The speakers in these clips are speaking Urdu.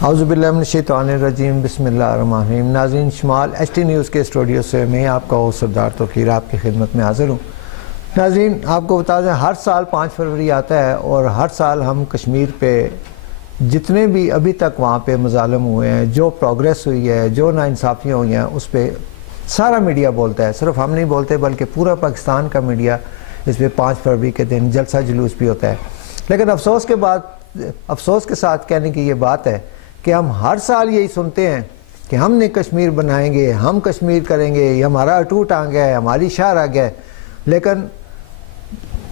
اعوذ باللہ من الشیطان الرجیم، بسم اللہ الرحمن الرحیم۔ ناظرین، شمال ایچ ٹی نیوز کے اسٹوڈیو سے میں آپ کا ہوسٹ سردار توقیر آپ کی خدمت میں حاضر ہوں۔ ناظرین، آپ کو بتا دیں ہر سال 5 فروری آتا ہے اور ہر سال ہم کشمیر پہ جتنے بھی ابھی تک وہاں پہ مظالم ہوئے ہیں، جو پروگریس ہوئی ہے، جو ناانصافیاں ہوئی ہیں، اس پہ سارا میڈیا بولتا ہے۔ صرف ہم نہیں بولتے بلکہ پورا پاکستان کا میڈیا اس پہ 5 فروری کے دن جلسہ جلوس بھی ہوتا ہے۔ لیکن افسوس کے ساتھ کہنے کی یہ بات ہے کہ ہم ہر سال یہی سنتے ہیں کہ ہم نے کشمیر بنائیں گے، ہم کشمیر کریں گے، یہ ہمارا اٹوٹ آ گیا ہے، ہماری شاہ آ گیا ہے۔ لیکن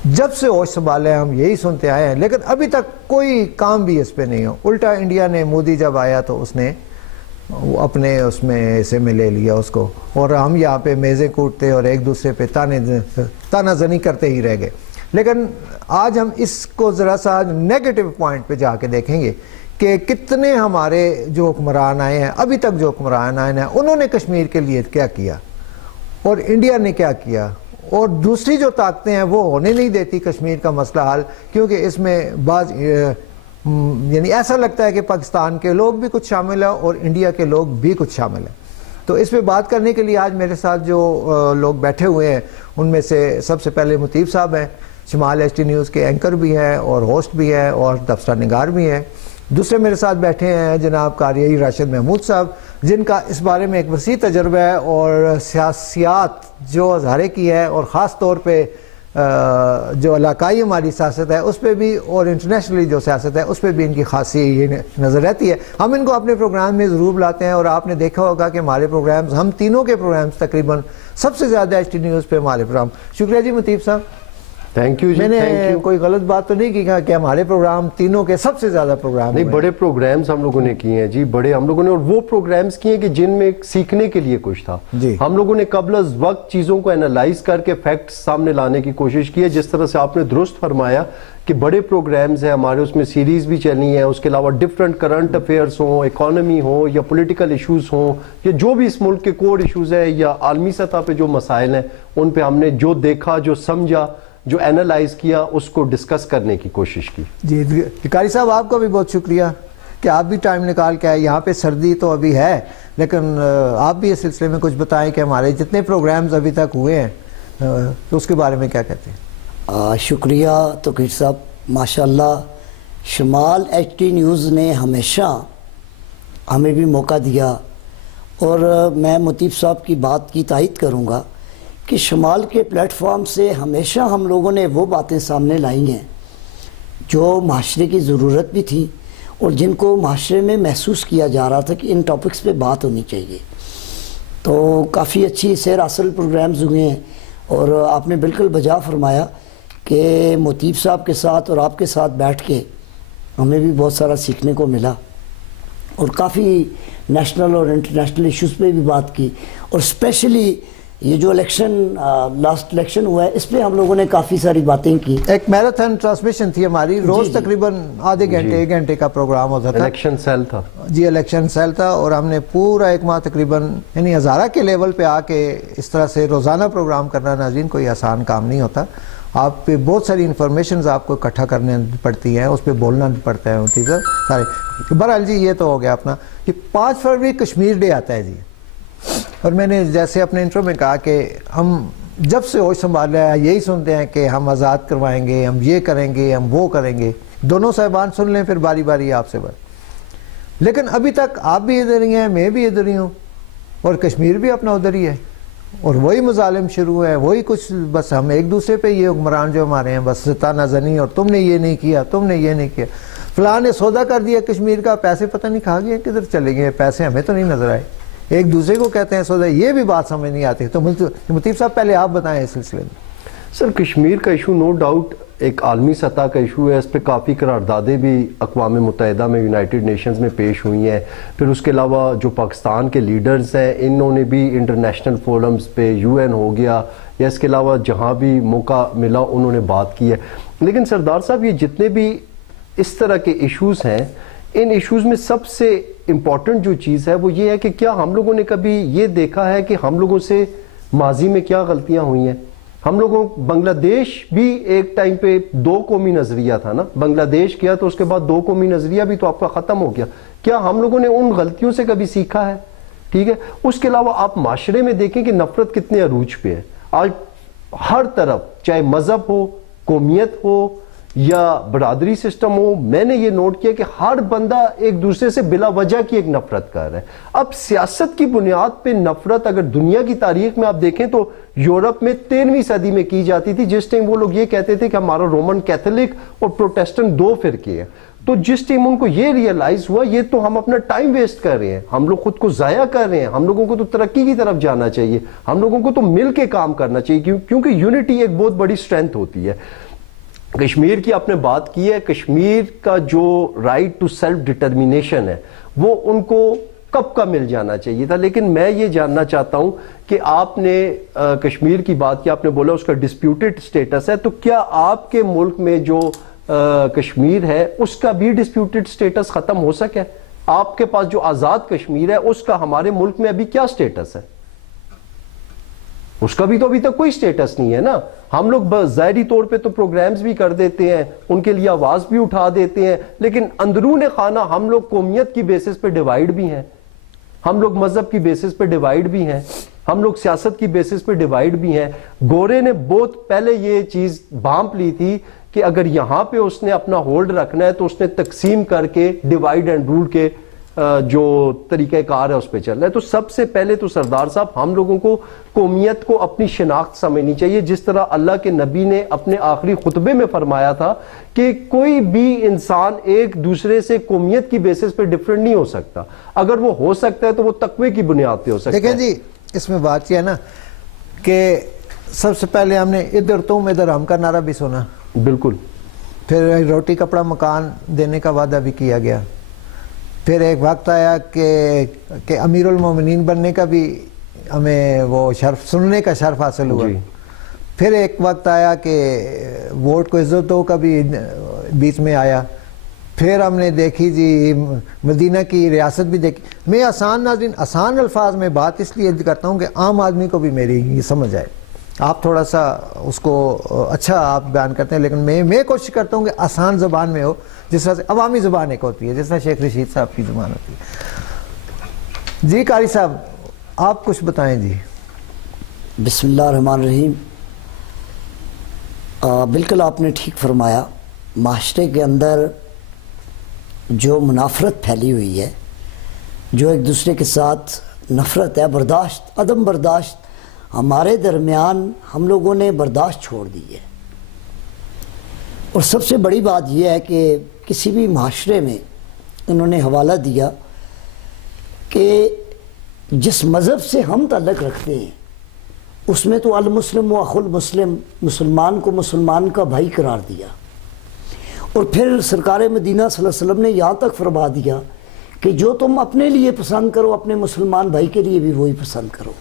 جب سے ہوش سنبھالے ہم یہی سنتے آئے ہیں، لیکن ابھی تک کوئی کام بھی اس پہ نہیں ہو۔ الٹا انڈیا نے، مودی جب آیا تو اس نے اپنے اس میں حصے میں لے لیا اس کو، اور ہم یہاں پہ میزیں کوٹتے اور ایک دوسرے پہ تانا زنی کرتے ہی رہ گئے۔ لیکن آج ہم اس کو ذرا سا نیگیٹو پوائنٹ پہ جا کے دیکھیں گے کہ کتنے ہمارے جو حکمران آئے ہیں، ابھی تک جو حکمران آئے ہیں، انہوں نے کشمیر کے لیے کیا کیا اور انڈیا نے کیا کیا، اور دوسری جو طاقتیں ہیں وہ ہونے نہیں دیتی کشمیر کا مسئلہ حل، کیونکہ اس میں بعض یعنی ایسا لگتا ہے کہ پاکستان کے لوگ بھی کچھ شامل ہیں اور انڈیا کے لوگ بھی کچھ شامل ہیں۔ تو اس پہ بات کرنے کے لیے آج میرے ساتھ جو لوگ بیٹھے ہوئے ہیں، ان میں سے سب سے پہلے مطیب صاحب ہیں، شمال ایچ ٹی نیوز کے اینکر بھی ہیں اور ہوسٹ بھی ہیں اور تبصرہ نگار بھی ہیں۔ دوسرے میرے ساتھ بیٹھے ہیں جناب قاری راشد محمود صاحب، جن کا اس بارے میں ایک وسیع تجربہ ہے اور سیاسیات جو ہزارے کی ہے، اور خاص طور پہ جو علاقائی ہماری سیاست ہے اس پہ بھی، اور انٹرنیشنلی جو سیاست ہے اس پہ بھی ان کی خاصی یہ نظر رہتی ہے۔ ہم ان کو اپنے پروگرام میں ضرور بلاتے ہیں، اور آپ نے دیکھا ہوگا کہ ہمارے پروگرامز، ہم تینوں کے پروگرامز تقریباً سب سے زیادہ ایچ ٹی نیوز پہ ہمارے پروگرام۔ شکریہ جی مطیب صاحب، تھینک یو جی۔ میں نے کوئی غلط بات تو نہیں کی کہ ہمارے پروگرام تینوں کے سب سے زیادہ پروگرام نہیں، بڑے پروگرامز ہم لوگوں نے کیے ہیں جی، بڑے ہم لوگوں نے، اور وہ پروگرامز کیے ہیں کہ جن میں سیکھنے کے لیے کچھ تھا جی۔ ہم لوگوں نے قبل از وقت چیزوں کو انالائز کر کے فیکٹس سامنے لانے کی کوشش کی ہے۔ جس طرح سے آپ نے درست فرمایا کہ بڑے پروگرامز ہیں ہمارے، اس میں سیریز بھی چلنی ہے، اس کے علاوہ ڈفرینٹ کرنٹ افیئرس ہوں، اکانومی ہوں یا پولیٹیکل ایشوز ہوں، یا جو بھی اس ملک کے کور ایشوز ہیں یا عالمی سطح پہ جو مسائل ہیں، ان پہ ہم نے جو دیکھا، جو سمجھا، جو اینالائز کیا، اس کو ڈسکس کرنے کی کوشش کی۔ جی قاری صاحب، آپ کا بھی بہت شکریہ کہ آپ بھی ٹائم نکال کے آئے۔ یہاں پہ سردی تو ابھی ہے، لیکن آپ بھی اس سلسلے میں کچھ بتائیں کہ ہمارے جتنے پروگرامز ابھی تک ہوئے ہیں تو اس کے بارے میں کیا کہتے ہیں؟ شکریہ توقیر صاحب، ماشاءاللہ شمال ایچ ٹی نیوز نے ہمیشہ ہمیں بھی موقع دیا، اور میں مطیب صاحب کی بات کی تائید کروں گا کہ شمال کے پلیٹ فارم سے ہمیشہ ہم لوگوں نے وہ باتیں سامنے لائی ہیں جو معاشرے کی ضرورت بھی تھی، اور جن کو معاشرے میں محسوس کیا جا رہا تھا کہ ان ٹاپکس پہ بات ہونی چاہیے۔ تو کافی اچھی سیر اصل پروگرامز ہوئے ہیں، اور آپ نے بالکل بجا فرمایا کہ مطیب صاحب کے ساتھ اور آپ کے ساتھ بیٹھ کے ہمیں بھی بہت سارا سیکھنے کو ملا، اور کافی نیشنل اور انٹرنیشنل ایشوز پہ بھی بات کی، اور اسپیشلی یہ جو لاسٹ الیکشن ہوا ہے اس پہ ہم لوگوں نے کافی ساری باتیں کی۔ ایک میراتھن ٹرانسمیشن تھی ہماری، روز تقریباً آدھے گھنٹے 1 گھنٹے کا پروگرام ہوتا تھا۔ الیکشن سیل تھا جی، الیکشن سیل تھا، اور ہم نے پورا 1 ماہ تقریباً، یعنی ہزارہ کے لیول پہ آ کے اس طرح سے روزانہ پروگرام کرنا ناظرین کوئی آسان کام نہیں ہوتا۔ آپ پہ بہت ساری انفارمیشنز آپ کو اکٹھا کرنے پڑتی ہیں، اس پہ بولنا پڑتا ہے سارے۔ بہرحال جی، یہ تو ہو گیا اپنا کہ 5 فروری کشمیر ڈے آتا ہے جی، اور میں نے جیسے اپنے انٹرو میں کہا کہ ہم جب سے ہوش سنبھالا ہے یہی سنتے ہیں کہ ہم آزاد کروائیں گے، ہم یہ کریں گے، ہم وہ کریں گے۔ دونوں صاحبان سن لیں پھر باری باری آپ سے بات۔ لیکن ابھی تک آپ بھی ادھر ہی ہیں، میں بھی ادھر ہی ہوں، اور کشمیر بھی اپنا ادھر ہی ہے، اور وہی مظالم شروع ہے، وہی کچھ، بس ہم ایک دوسرے پہ یہ حکمران جو ہمارے ہیں بس تانا زنی، اور تم نے یہ نہیں کیا، تم نے یہ نہیں کیا، فلاں نے سودا کر دیا کشمیر کا، پیسے پتہ نہیں کھا گئے کدھر چلے گئے، پیسے ہمیں تو نہیں نظر آئے، ایک دوسرے کو کہتے ہیں سودا، یہ بھی بات سمجھ نہیں آتی۔ تو مطیب صاحب پہلے آپ بتائیں اس سلسلے میں۔ سر، کشمیر کا ایشو نو ڈاؤٹ ایک عالمی سطح کا ایشو ہے، اس پہ کافی قراردادیں بھی اقوام متحدہ میں، یونائٹڈ نیشنز میں پیش ہوئی ہیں۔ پھر اس کے علاوہ جو پاکستان کے لیڈرز ہیں انہوں نے بھی انٹرنیشنل فورمز پہ، یو این ہو گیا یا اس کے علاوہ جہاں بھی موقع ملا انہوں نے بات کی ہے۔ لیکن سردار صاحب، یہ جتنے بھی اس طرح کے ایشوز ہیں، ان ایشوز میں سب سے امپورٹنٹ جو چیز ہے وہ یہ ہے کہ کیا ہم لوگوں نے کبھی یہ دیکھا ہے کہ ہم لوگوں سے ماضی میں کیا غلطیاں ہوئی ہیں؟ ہم لوگوں بنگلہ دیش بھی ایک ٹائم پہ 2 قومی نظریہ تھا نا، بنگلہ دیش کیا تو اس کے بعد 2 قومی نظریہ بھی تو آپ کا ختم ہو گیا۔ کیا ہم لوگوں نے ان غلطیوں سے کبھی سیکھا ہے؟ ٹھیک ہے. اس کے علاوہ آپ معاشرے میں دیکھیں کہ نفرت کتنے عروج پہ ہے آج. ہر طرف چاہے مذہب ہو, قومیت ہو یا برادری سسٹم ہو, میں نے یہ نوٹ کیا کہ ہر بندہ ایک دوسرے سے بلا وجہ کی ایک نفرت کر رہا ہے. اب سیاست کی بنیاد پہ نفرت اگر دنیا کی تاریخ میں آپ دیکھیں تو یورپ میں 13ویں صدی میں کی جاتی تھی, جس ٹائم وہ لوگ یہ کہتے تھے کہ ہمارا رومن کیتھولک اور پروٹیسٹنٹ دو فرقے ہیں. تو جس ٹائم ان کو یہ ریئلائز ہوا یہ تو ہم اپنا ٹائم ویسٹ کر رہے ہیں, ہم لوگ خود کو ضائع کر رہے ہیں, ہم لوگوں کو تو ترقی کی طرف جانا چاہیے, ہم لوگوں کو تو مل کے کام کرنا چاہیے, کیونکہ یونٹی ایک بہت بڑی اسٹرینتھ ہوتی ہے. کشمیر کی آپ نے بات کی ہے, کشمیر کا جو رائٹ ٹو سیلف ڈٹرمینیشن ہے وہ ان کو کب کا مل جانا چاہیے تھا. لیکن میں یہ جاننا چاہتا ہوں کہ آپ نے کشمیر کی بات کی, آپ نے بولا اس کا ڈسپیوٹڈ سٹیٹس ہے, تو کیا آپ کے ملک میں جو کشمیر ہے اس کا بھی ڈسپیوٹڈ سٹیٹس ختم ہو سکے؟ آپ کے پاس جو آزاد کشمیر ہے اس کا ہمارے ملک میں ابھی کیا سٹیٹس ہے؟ اس کا بھی تو ابھی تک کوئی سٹیٹس نہیں ہے نا. ہم لوگ ظاہری طور پہ تو پروگرامز بھی کر دیتے ہیں, ان کے لیے آواز بھی اٹھا دیتے ہیں, لیکن اندرون خانہ ہم لوگ قومیت کی بیسس پہ ڈیوائیڈ بھی ہیں, ہم لوگ مذہب کی بیسس پہ ڈیوائیڈ بھی ہیں, ہم لوگ سیاست کی بیسس پہ ڈیوائیڈ بھی ہیں. گورے نے بہت پہلے یہ چیز بھانپ لی تھی کہ اگر یہاں پہ اس نے اپنا ہولڈ رکھنا ہے تو اس نے تقسیم کر کے ڈیوائیڈ اینڈ رول کے جو طریقہ کار ہے اس پہ چل رہا ہے. تو سب سے پہلے تو سردار صاحب ہم لوگوں کو قومیت کو اپنی شناخت سمجھنی چاہیے, جس طرح اللہ کے نبی نے اپنے آخری خطبے میں فرمایا تھا کہ کوئی بھی انسان ایک دوسرے سے قومیت کی بیسس پہ ڈفرنٹ نہیں ہو سکتا. اگر وہ ہو سکتا ہے تو وہ تقوی کی بنیاد پہ ہو سکتا ہے. دیکھیں جی, اس میں بات یہ ہے نا کہ سب سے پہلے ہم نے ادھر تم ادھر ہم کا نعرہ بھی سنا, بالکل. پھر روٹی کپڑا مکان دینے کا وعدہ بھی کیا گیا. پھر ایک وقت آیا کہ امیر المومنین بننے کا بھی ہمیں وہ شرف سننے کا شرف حاصل ہوا. پھر ایک وقت آیا کہ ووٹ کو عزت دو کا بھی بیچ میں آیا. پھر ہم نے دیکھی جی مدینہ کی ریاست بھی دیکھی. میں آسان الفاظ میں بات اس لیے کرتا ہوں کہ عام آدمی کو بھی میری یہ سمجھ آئے. آپ تھوڑا سا اس کو اچھا آپ بیان کرتے ہیں, لیکن میں کوشش کرتا ہوں کہ آسان زبان میں ہو, جس طرح سے عوامی زبان ایک ہوتی ہے, جس طرح شیخ رشید صاحب کی زبان ہوتی ہے. جی قاری صاحب آپ کچھ بتائیں. جی بسم اللہ الرحمن الرحیم. بالکل آپ نے ٹھیک فرمایا. معاشرے کے اندر جو منافرت پھیلی ہوئی ہے, جو ایک دوسرے کے ساتھ نفرت ہے, برداشت عدم برداشت ہمارے درمیان ہم لوگوں نے برداشت چھوڑ دی ہے. اور سب سے بڑی بات یہ ہے کہ کسی بھی معاشرے میں انہوں نے حوالہ دیا کہ جس مذہب سے ہم تعلق رکھتے ہیں اس میں تو المسلم و اخو المسلم, مسلمان کو مسلمان کا بھائی قرار دیا. اور پھر سرکار مدینہ صلی اللہ علیہ وسلم نے یہاں تک فرما دیا کہ جو تم اپنے لیے پسند کرو اپنے مسلمان بھائی کے لیے بھی وہی پسند کرو.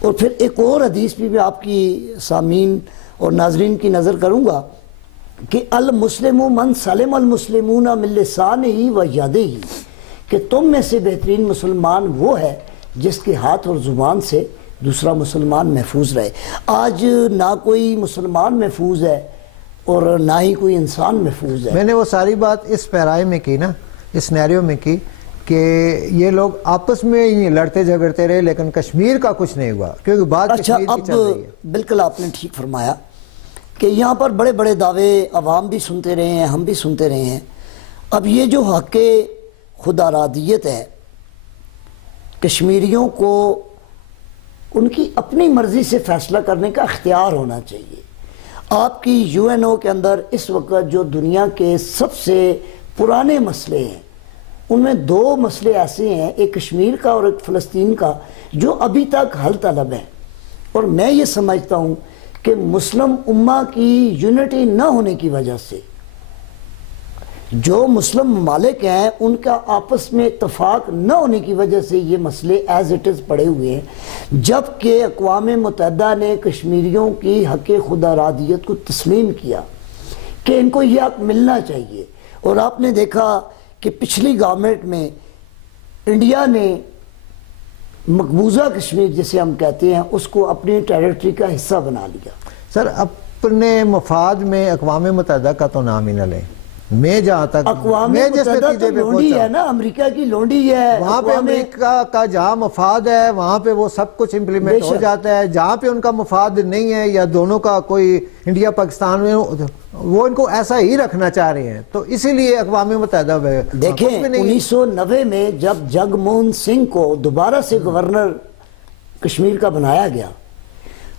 اور پھر ایک اور حدیث بھی میں آپ کی سامعین اور ناظرین کی نظر کروں گا کہ المسلم من سلم المسلمون من لسانہ و یدہ, کہ تم میں سے بہترین مسلمان وہ ہے جس کے ہاتھ اور زبان سے دوسرا مسلمان محفوظ رہے. آج نہ کوئی مسلمان محفوظ ہے اور نہ ہی کوئی انسان محفوظ ہے. میں نے وہ ساری بات اس پیرائے میں کی نا, اس سینیریو میں کی کہ یہ لوگ آپس میں ہی لڑتے جھگڑتے رہے, لیکن کشمیر کا کچھ نہیں ہوا, کیونکہ بات اچھا کشمیر کی چل رہی ہے. بالکل آپ نے ٹھیک فرمایا کہ یہاں پر بڑے بڑے دعوے عوام بھی سنتے رہے ہیں, ہم بھی سنتے رہے ہیں. اب یہ جو حق خدا ارادیت ہے, کشمیریوں کو ان کی اپنی مرضی سے فیصلہ کرنے کا اختیار ہونا چاہیے. آپ کی UNO کے اندر اس وقت جو دنیا کے سب سے پرانے مسئلے ہیں ان میں 2 مسئلے ایسے ہیں, ایک کشمیر کا اور ایک فلسطین کا, جو ابھی تک حل طلب ہے. اور میں یہ سمجھتا ہوں کہ مسلم امہ کی یونٹی نہ ہونے کی وجہ سے جو مسلم ممالک ہیں ان کا آپس میں اتفاق نہ ہونے کی وجہ سے یہ مسئلے ایز اٹ از پڑے ہوئے ہیں, جبکہ اقوام متحدہ نے کشمیریوں کی حق خدا ارادیت کو تسلیم کیا کہ ان کو یہ حق ملنا چاہیے. اور آپ نے دیکھا کہ پچھلی گورنمنٹ میں انڈیا نے مقبوضہ کشمیر جسے ہم کہتے ہیں اس کو اپنی ٹیریٹری کا حصہ بنا لیا. سر اپنے مفاد میں اقوام متحدہ کا تو نام ہی نہ لیں, میں جہاں تک اقوام میں جس متحدہ نتیجے تو پہ لونڈی پہنچا ہے نا، امریکہ کی لونڈی ہے وہاں پہ امریکہ کا جہاں مفاد ہے وہاں پہ وہ سب کچھ امپلیمنٹ ہو جاتا ہے، جہاں پہ ان کا مفاد نہیں ہے یا دونوں کا کوئی انڈیا پاکستان میں وہ ان کو ایسا ہی رکھنا چاہ رہے ہیں، تو اسی لیے اقوام متحدہ دیکھیں 1990 میں جب جگ موہن سنگھ کو دوبارہ سے گورنر کشمیر کا بنایا گیا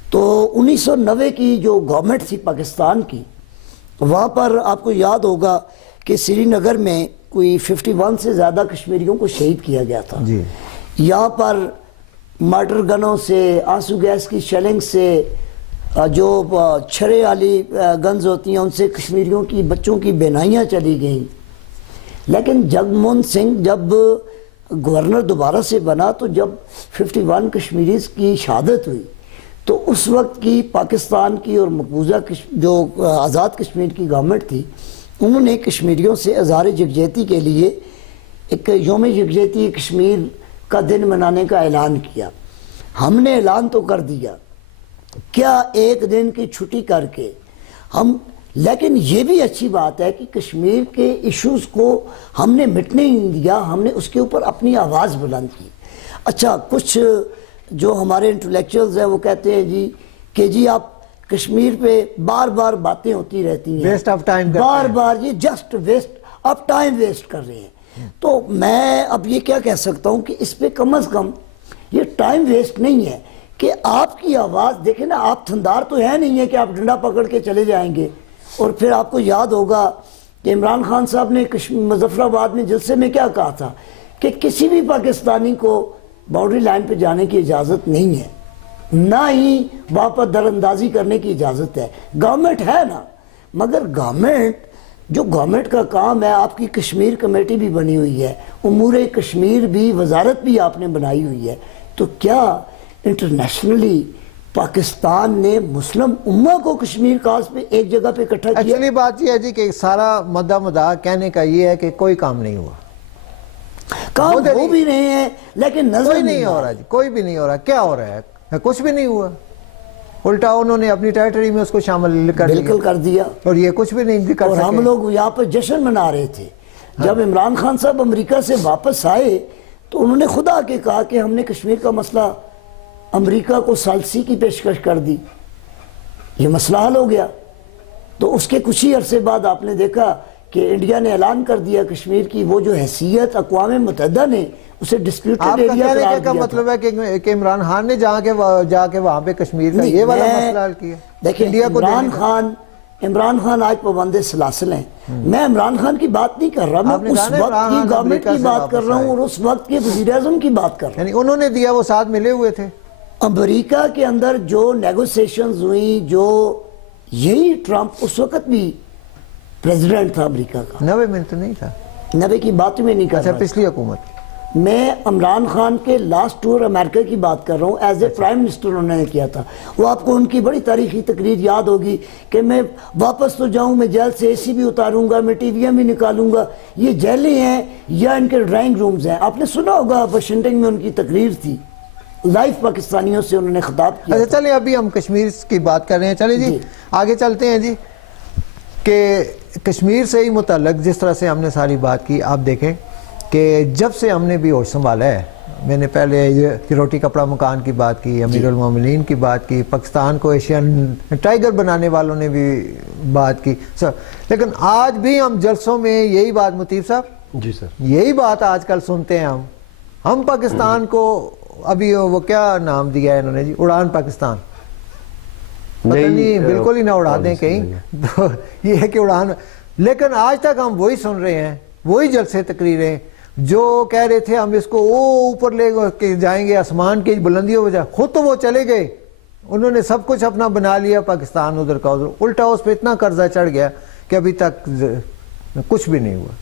تو 1990 کی جو گورنمنٹ تھی پاکستان کی، وہاں پر آپ کو یاد ہوگا کہ سری نگر میں کوئی 51 سے زیادہ کشمیریوں کو شہید کیا گیا تھا جی، یہاں پر مارٹر گنوں سے، آنسو گیس کی شیلنگ سے، جو چھرے والی گنز ہوتی ہیں ان سے کشمیریوں کی بچوں کی بینائیاں چلی گئیں. لیکن جگ موہن سنگھ جب گورنر دوبارہ سے بنا تو جب 51 کشمیریز کی شہادت ہوئی تو اس وقت کی پاکستان کی اور مقبوضہ جو آزاد کشمیر کی گورنمنٹ تھی انہوں نے کشمیریوں سے اظہار یکجہتی کے لیے ایک یوم یکجہتی کشمیر کا دن منانے کا اعلان کیا. ہم نے اعلان تو کر دیا کیا ایک دن کی چھٹی کر کے ہم، لیکن یہ بھی اچھی بات ہے کہ کشمیر کے ایشوز کو ہم نے مٹنے نہیں دیا، ہم نے اس کے اوپر اپنی آواز بلند کی. اچھا کچھ جو ہمارے انٹلیکچوئلز ہیں وہ کہتے ہیں جی کہ جی آپ کشمیر پہ بار بار باتیں ہوتی رہتی ہیں، ویسٹ آف ٹائم بار بار یہ جسٹ ویسٹ آپ ٹائم ویسٹ کر رہے ہیں. تو میں اب یہ کیا کہہ سکتا ہوں کہ اس پہ کم از کم یہ ٹائم ویسٹ نہیں ہے کہ آپ کی آواز دیکھیں نا، آپ تھندار تو ہے نہیں ہے کہ آپ ڈنڈا پکڑ کے چلے جائیں گے. اور پھر آپ کو یاد ہوگا کہ عمران خان صاحب نے مظفر آباد میں جلسے میں کیا کہا تھا کہ کسی بھی پاکستانی کو باؤنڈری لائن پہ جانے کی اجازت نہیں ہے، نہ ہی وہاں پر در اندازی کرنے کی اجازت ہے. گورنمنٹ ہے نا، مگر گورنمنٹ کا کام ہے، آپ کی کشمیر کمیٹی بھی بنی ہوئی ہے، امور کشمیر بھی وزارت بھی آپ نے بنائی ہوئی ہے، تو کیا انٹرنیشنلی پاکستان نے مسلم امہ کو کشمیر کاز پہ ایک جگہ پہ اکٹھا کیا؟ ایکچولی بات یہ ہے جی کہ سارا مدعا کہنے کا یہ ہے کہ کوئی کام نہیں ہوا، کام ہو بھی نہیں ہے لیکن نظر کوئی نہیں ہو رہا جی، کوئی بھی نہیں ہو رہا. کیا ہو رہا ہے؟ کچھ بھی نہیں ہوا، الٹا انہوں نے اپنی ٹیریٹری میں اس کو شامل کر دیا، بالکل کر دیا، اور یہ کچھ بھی نہیں کر اور سکے. ہم لوگ یہاں پر جشن منا رہے تھے جب عمران خان صاحب امریکہ سے واپس آئے تو انہوں نے خود آ کے کہا کہ ہم نے کشمیر کا مسئلہ امریکہ کو ثالثی کی پیشکش کر دی، یہ مسئلہ حل ہو گیا. تو اس کے کچھ ہی عرصے بعد آپ نے دیکھا کہ انڈیا نے اعلان کر دیا کشمیر کی وہ جو حیثیت اقوام متحدہ نے اسے ڈسپیوٹڈ ایریا قرار دیا. کا مطلب ہے کہ عمران خان نے جا کے وہاں پہ کشمیر کا یہ والا مسئلہ حل کیا. دیکھیں عمران خان آج پابند سلاسل ہیں. میں عمران خان کی بات نہیں کر رہا، میں اس وقت کی گورنمنٹ کی بات کر رہا ہوں اور اس وقت کے وزیر اعظم کی بات کر رہا ہوں. یعنی انہوں نے دیا، وہ ساتھ ملے ہوئے تھے. امریکہ کے اندر جو نیگوسیشنز ہوئیں، جو یہی ٹرمپ اس وقت بھی پریزیڈنٹ تھا امریکہ کا، 90 میں تو نہیں تھا، 90 کی بات میں نہیں کر رہا. پچھلی حکومت میں عمران خان کے لاسٹ ٹور امریکہ کی بات کر رہا ہوں، ایز اے پرائم منسٹر انہوں نے کیا تھا. وہ آپ کو ان کی بڑی تاریخی تقریر یاد ہوگی کہ میں واپس تو جاؤں، میں جیل سے اے سی بھی اتاروں گا، میں ٹی ویاں بھی نکالوں گا. یہ جیلیں ہیں یا ان کے ڈرائنگ رومز ہیں. آپ نے سنا ہوگا واشنگٹن میں ان کی تقریر تھی، لائف پاکستانیوں سے انہوں نے خطاب کیا. اچھا چلیں ابھی ہم کشمیر کی بات کر رہے ہیں، چلیں جی آگے چلتے ہیں جی. کہ کشمیر سے ہی متعلق جس طرح سے ہم نے ساری بات کی، آپ دیکھیں کہ جب سے ہم نے بھی ہوش سنبھالا ہے، میں نے پہلے روٹی کپڑا مکان کی بات کی، امیر المومنین کی بات کی، پاکستان کو ایشین ٹائیگر بنانے والوں نے بھی بات کی، لیکن آج بھی ہم جلسوں میں یہی بات مطیب صاحب جی سر یہی بات آج کل سنتے ہیں. ہم پاکستان کو ابھی وہ کیا نام دیا ہے انہوں نے جی، اڑان پاکستان، پتہ نہیں بالکل ہی نہ اڑا دیں کہیں، تو یہ ہے کہ اڑان. لیکن آج تک ہم وہی سن رہے ہیں، وہی جلسے تقریریں جو کہہ رہے تھے ہم اس کو اوپر لے کے جائیں گے آسمان کی بلندیوں پہ، خود تو وہ چلے گئے، انہوں نے سب کچھ اپنا بنا لیا پاکستان ادھر کا ادھر، الٹا اس پہ اتنا قرضہ چڑھ گیا کہ ابھی تک کچھ بھی نہیں ہوا.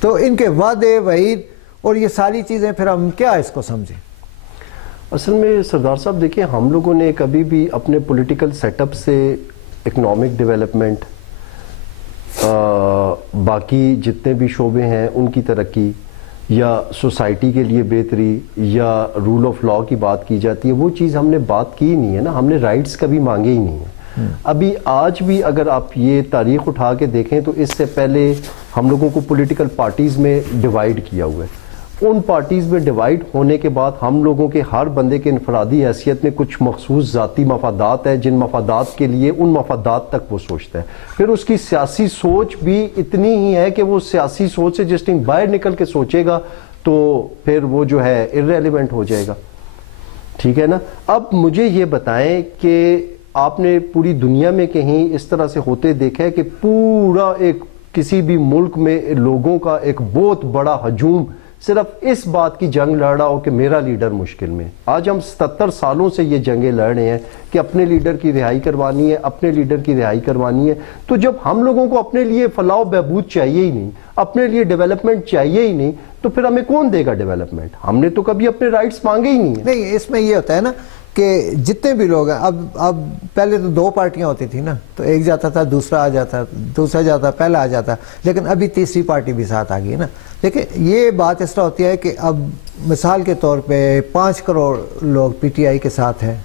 تو ان کے وعدے وعید اور یہ ساری چیزیں پھر ہم کیا اس کو سمجھیں؟ اصل میں سردار صاحب دیکھیں، ہم لوگوں نے کبھی بھی اپنے پولیٹیکل سیٹ اپ سے اکنامک ڈیولپمنٹ، باقی جتنے بھی شعبے ہیں ان کی ترقی یا سوسائٹی کے لیے بہتری یا رول آف لاء کی بات کی جاتی ہے، وہ چیز ہم نے بات کی نہیں ہے نا. ہم نے رائٹس کبھی مانگے ہی نہیں ہیں. ابھی آج بھی اگر آپ یہ تاریخ اٹھا کے دیکھیں تو اس سے پہلے ہم لوگوں کو پولیٹیکل پارٹیز میں ڈیوائیڈ کیا ہوا ہے. ان پارٹیز میں ڈیوائیڈ ہونے کے بعد ہم لوگوں کے ہر بندے کے انفرادی حیثیت میں کچھ مخصوص ذاتی مفادات ہیں جن مفادات کے لیے ان مفادات تک وہ سوچتا ہے. پھر اس کی سیاسی سوچ بھی اتنی ہی ہے کہ وہ سیاسی سوچ سے جس ٹائم باہر نکل کے سوچے گا تو پھر وہ جو ہے irrelevant ہو جائے گا. ٹھیک ہے نا. اب مجھے یہ بتائیں کہ آپ نے پوری دنیا میں کہیں اس طرح سے ہوتے دیکھا ہے کہ پورا ایک کسی بھی ملک میں لوگوں کا ایک بہت بڑا ہجوم صرف اس بات کی جنگ لڑ رہا ہو کہ میرا لیڈر مشکل میں. آج ہم 77 سالوں سے یہ جنگیں لڑ رہے ہیں کہ اپنے لیڈر کی رہائی کروانی ہے, اپنے لیڈر کی رہائی کروانی ہے. تو جب ہم لوگوں کو اپنے لیے فلاح و بہبود چاہیے ہی نہیں, اپنے لیے ڈیولپمنٹ چاہیے ہی نہیں, تو پھر ہمیں کون دے گا ڈیولپمنٹ؟ ہم نے تو کبھی اپنے رائٹس مانگے ہی نہیں ہیں. نہیں, اس میں یہ ہوتا ہے نا کہ جتنے بھی لوگ ہیں, اب پہلے تو 2 پارٹیاں ہوتی تھی نا, تو ایک جاتا تھا, دوسرا آ جاتا, دوسرا جاتا, پہلا آ جاتا, لیکن ابھی تیسری پارٹی بھی ساتھ آ گئی ہے نا. لیکن یہ بات اس طرح ہوتی ہے کہ اب مثال کے طور پہ 5 کروڑ لوگ پی ٹی آئی کے ساتھ ہیں,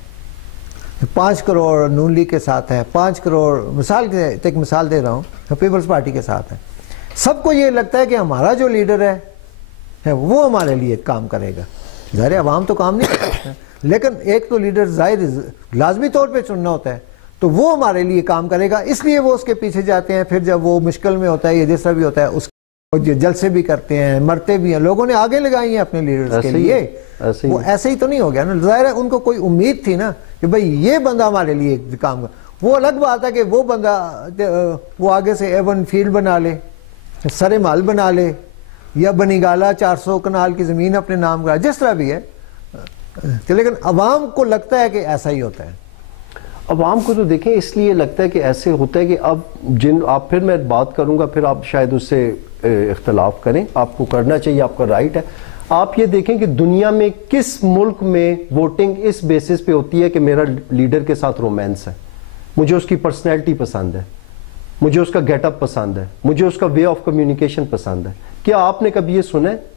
5 کروڑ نون لیگ کے ساتھ ہیں, 5 کروڑ ایک مثال دے رہا ہوں پیپلز پارٹی کے ساتھ ہیں. سب کو یہ لگتا ہے کہ ہمارا جو لیڈر ہے وہ ہمارے لیے کام کرے گا. ظاہر عوام تو کام نہیں کر سکتے, لیکن ایک تو لیڈر ظاہر لازمی طور پہ چننا ہوتا ہے, تو وہ ہمارے لیے کام کرے گا, اس لیے وہ اس کے پیچھے جاتے ہیں. پھر جب وہ مشکل میں ہوتا ہے یا جس طرح بھی ہوتا ہے اس جلسے بھی کرتے ہیں, مرتے بھی ہیں. لوگوں نے آگے لگائی ہیں اپنے لیڈرز کے لیے. وہ ایسے ہی تو نہیں ہو گیا نا. ظاہر ہے ان کو کوئی امید تھی نا کہ بھئی یہ بندہ ہمارے لیے کام کر. وہ الگ بات ہے کہ وہ بندہ وہ آگے سے ایون فیلڈ بنا لے, سر مال بنا لے, یا بنیگالا 400 کنال کی زمین اپنے نام کرا, جس طرح بھی ہے. لیکن عوام کو لگتا ہے کہ ایسا ہی ہوتا ہے. عوام کو تو دیکھیں اس لیے لگتا ہے کہ ایسے ہوتا ہے کہ اب آپ پھر میں بات کروں گا, پھر آپ شاید اس سے اختلاف کریں, آپ کو کرنا چاہیے, آپ کا رائٹ ہے. آپ یہ دیکھیں کہ دنیا میں کس ملک میں ووٹنگ اس بیسس پہ ہوتی ہے کہ میرا لیڈر کے ساتھ رومانس ہے, مجھے اس کی پرسنالٹی پسند ہے, مجھے اس کا گیٹ اپ پسند ہے, مجھے اس کا وے آف کمیونیکیشن پسند ہے. کیا آپ نے کبھی یہ سنا ہے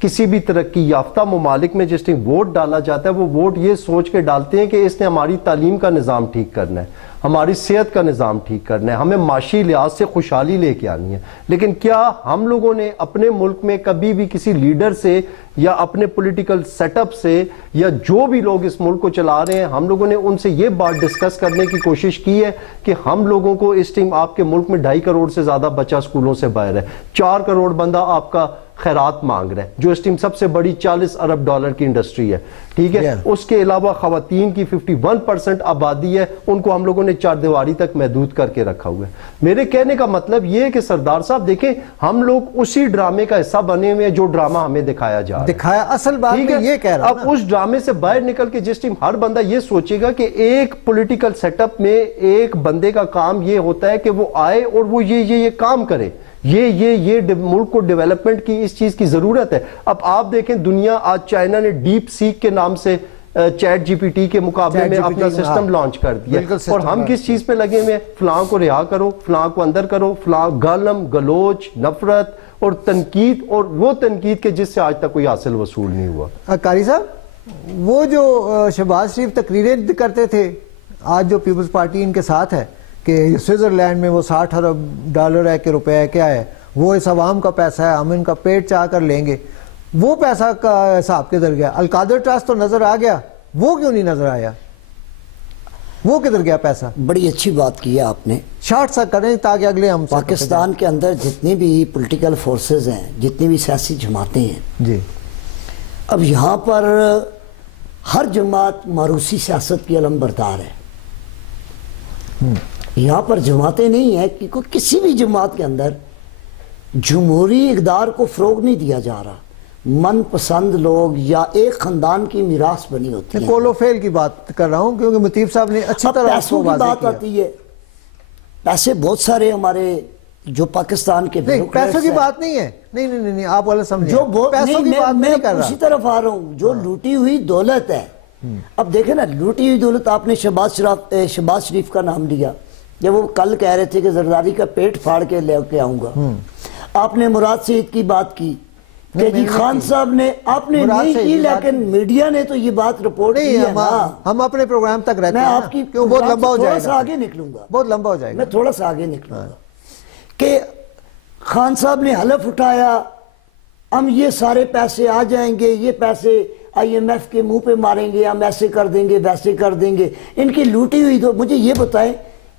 کسی بھی ترقی یافتہ ممالک میں جس ٹائم ووٹ ڈالا جاتا ہے وہ ووٹ یہ سوچ کے ڈالتے ہیں کہ اس نے ہماری تعلیم کا نظام ٹھیک کرنا ہے, ہماری صحت کا نظام ٹھیک کرنا ہے, ہمیں معاشی لحاظ سے خوشحالی لے کے آنی ہے. لیکن کیا ہم لوگوں نے اپنے ملک میں کبھی بھی کسی لیڈر سے یا اپنے پولیٹیکل سیٹ اپ سے یا جو بھی لوگ اس ملک کو چلا رہے ہیں, ہم لوگوں نے ان سے یہ بات ڈسکس کرنے کی کوشش کی ہے کہ ہم لوگوں کو اس ٹائم آپ کے ملک میں 2.5 کروڑ سے زیادہ بچہ سکولوں سے باہر ہے, 4 کروڑ بندہ آپ کا خیرات مانگ رہے ہیں, جو اس ٹائم سب سے بڑی $40 ارب کی انڈسٹری ہے. ٹھیک ہے, اس کے علاوہ خواتین کی 51% آبادی ہے, ان کو ہم لوگوں نے 4 دیواری تک محدود کر کے رکھا ہوا ہے. میرے کہنے کا مطلب یہ ہے کہ سردار صاحب دیکھیں, ہم لوگ اسی ڈرامے کا حصہ بنے ہوئے ہیں جو ڈرامہ ہمیں دکھایا جا رہا ہے. دکھایا اصل بات میں یہ کہہ رہا ہوں. اب اس ڈرامے سے باہر نکل کے جس ٹائم ہر بندہ یہ سوچے گا کہ ایک پولیٹیکل سیٹ اپ میں ایک بندے کا کام یہ ہوتا ہے کہ وہ آئے اور وہ یہ کام کرے, یہ ملک کو ڈیولپمنٹ کی اس چیز کی ضرورت ہے. اب آپ دیکھیں دنیا آج چائنا نے ڈیپ سیک کے نام سے چیٹ جی پی ٹی کے مقابلے میں اپنا سسٹم لانچ کر دیا, اور ہم کس چیز پہ لگے ہوئے ہیں؟ فلاں کو رہا کرو, فلاں کو اندر کرو, فلاں گالم گلوچ نفرت اور تنقید, اور وہ تنقید کے جس سے آج تک کوئی حاصل وصول نہیں ہوا. قاری صاحب وہ جو شہباز شریف تقریریں کرتے تھے, آج جو پیپلز پارٹی ان کے ساتھ ہے کہ سوئٹزرلینڈ میں وہ $60 ارب ہے کہ روپے ہے, کیا ہے وہ, اس عوام کا پیسہ ہے, ہم ان کا پیٹ چاہ کر لیں گے. وہ پیسہ کا حساب کدھر گیا؟ القادر ٹرسٹ تو نظر آ گیا, وہ کیوں نہیں نظر آیا؟ وہ کدھر گیا پیسہ؟ بڑی اچھی بات کی ہے آپ نے. شارٹ سا کریں تاکہ اگلے ہم پاکستان کے اندر جتنی بھی پولیٹیکل فورسز ہیں, جتنی بھی سیاسی جماعتیں ہیں, جی اب یہاں پر ہر جماعت ماروسی سیاست کی علم بردار ہے. یہاں پر جماعتیں نہیں ہیں کہ کسی بھی جماعت کے اندر جمہوری اقدار کو فروغ نہیں دیا جا رہا. من پسند لوگ یا ایک خاندان کی میراث بنی ہوتی ہے. کولو فیل کی بات کر رہا ہوں کیونکہ مطیب صاحب نے اچھی طرح پیسوں کی بات آتی ہے. پیسے بہت سارے ہمارے جو پاکستان کے پیسوں کی بات نہیں ہے, نہیں آپ والا سمجھیں, جو پیسوں کی بات نہیں کر رہا. اسی طرف آ رہا ہوں, جو لوٹی ہوئی دولت ہے. اب دیکھیں نا, لوٹی ہوئی دولت, آپ نے شہباز شریف کا نام لیا, جب وہ کل کہہ رہے تھے کہ زرداری کا پیٹ پھاڑ کے لے کے آؤں گا. آپ نے مراد سعید کی بات کی کہ جی خان صاحب نے آپ نے نہیں کی، لیکن میڈیا نے تو یہ بات رپورٹ کی ہے نا. ہم اپنے پروگرام تک رہتے ہیں. میں آپ کی بہت لمبا ہو جائے گا, تھوڑا سا آگے نکلوں گا, بہت لمبا ہو جائے گا. میں تھوڑا سا آگے نکلوں گا کہ خان صاحب نے حلف اٹھایا ہم یہ سارے پیسے آ جائیں گے, یہ پیسے آئی ایم ایف کے منہ پہ ماریں گے, ہم ایسے کر دیں گے ویسے کر دیں گے. ان کی لوٹی ہوئی. تو مجھے یہ بتائیں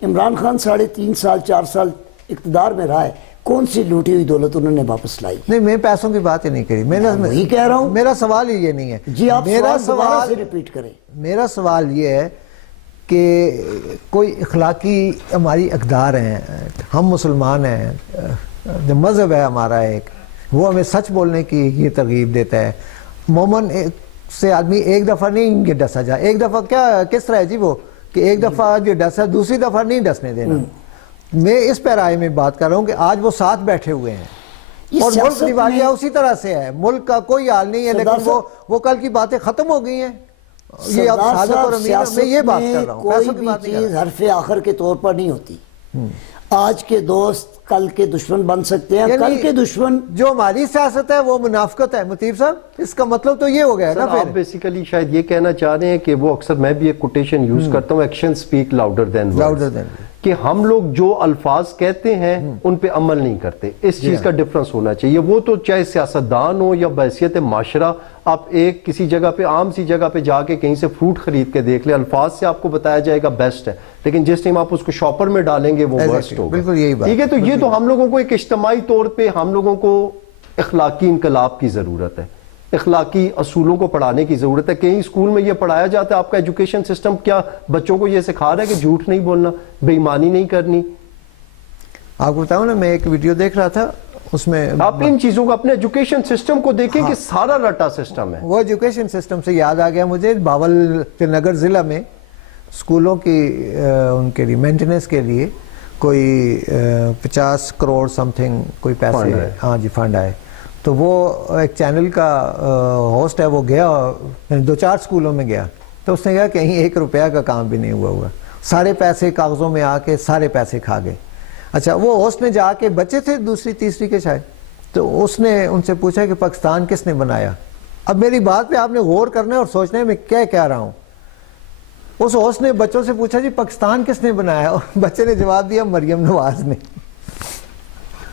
عمران خان 3.5 سال 4 سال اقتدار میں رہا ہے, کون سی لوٹی ہوئی دولت انہوں نے واپس لائی؟ نہیں, میں پیسوں کی بات ہی نہیں کری. میں وہی کہہ رہا ہوں, میرا سوال ہی یہ نہیں ہے. جی آپ میرا سوال سے ریپیٹ کریں. میرا سوال یہ ہے کہ کوئی اخلاقی ہماری اقدار ہیں, ہم مسلمان ہیں, جو مذہب ہے ہمارا ایک, وہ ہمیں سچ بولنے کی یہ ترغیب دیتا ہے. مومن سے آدمی ایک دفعہ نہیں یہ ڈسا جائے. ایک دفعہ کیا کس طرح ہے جی وہ کہ ایک دفعہ جو ڈسا دوسری دفعہ نہیں ڈسنے دینا. میں اس پیرائے میں بات کر رہا ہوں کہ آج وہ ساتھ بیٹھے ہوئے ہیں اور ملک دیوالیہ اسی طرح سے ہے. ملک کا کوئی حال نہیں ہے, لیکن وہ کل کی باتیں ختم ہو گئی ہیں. یہ اب صادق اور امین, میں یہ بات کر رہا ہوں, کوئی بھی چیز حرف آخر کے طور پر نہیں ہوتی. آج کے دوست کل کے دشمن بن سکتے ہیں, کل کے دشمن. جو ہماری سیاست ہے وہ منافقت ہے مطیب صاحب, اس کا مطلب تو یہ ہو گیا ہے نا. آپ بیسیکلی شاید یہ کہنا چاہ رہے ہیں کہ وہ اکثر, میں بھی ایک کوٹیشن یوز کرتا ہوں, action speak louder than words, کہ ہم لوگ جو الفاظ کہتے ہیں ان پہ عمل نہیں کرتے. اس چیز کا ڈفرنس ہونا چاہیے. وہ تو چاہے سیاستدان ہو یا بحیثیت معاشرہ, آپ ایک کسی جگہ پہ عام سی جگہ پہ جا کے کہیں سے فروٹ خرید کے دیکھ لیں, الفاظ سے آپ کو بتایا جائے گا بیسٹ ہے, لیکن جس ٹائم آپ اس کو شاپر میں ڈالیں گے وہ ورسٹ ہوگا. بالکل یہی بات. ٹھیک ہے, تو یہ تو ہم لوگوں کو ایک اجتماعی طور پہ ہم لوگوں کو اخلاقی انقلاب کی ضرورت ہے, اخلاقی اصولوں کو پڑھانے کی ضرورت ہے. کہیں اسکول میں یہ پڑھایا جاتا ہے, آپ کا ایجوکیشن سسٹم کیا بچوں کو یہ سکھا رہا ہے کہ جھوٹ نہیں بولنا, بے ایمانی نہیں کرنی؟ آپ کو بتاؤں نا, میں ایک ویڈیو دیکھ رہا تھا, اس میں آپ ان چیزوں کو اپنے ایجوکیشن سسٹم کو دیکھیں کہ سارا رٹا سسٹم ہے. وہ ایجوکیشن سسٹم سے یاد آ گیا مجھے, باول نگر ضلع میں اسکولوں کی ان کے لیے مینٹیننس کے لیے کوئی 50 کروڑ سم تھنگ کوئی پیسے, ہاں جی, فنڈ آئے. تو وہ ایک چینل کا ہوسٹ ہے, وہ گیا 2-4 اسکولوں میں گیا, تو اس نے کہا کہیں 1 روپیہ کا کام بھی نہیں ہوا, سارے پیسے کاغذوں میں آ کے سارے پیسے کھا گئے. اچھا, وہ ہوسٹ نے جا کے, بچے تھے 2ری 3ری کے شاید, تو اس نے ان سے پوچھا کہ پاکستان کس نے بنایا. اب میری بات پہ آپ نے غور کرنا ہے اور سوچنا ہے میں کیا کہہ رہا ہوں. اس ہوسٹ نے بچوں سے پوچھا جی پاکستان کس نے بنایا, اور بچے نے جواب دیا مریم نواز نے.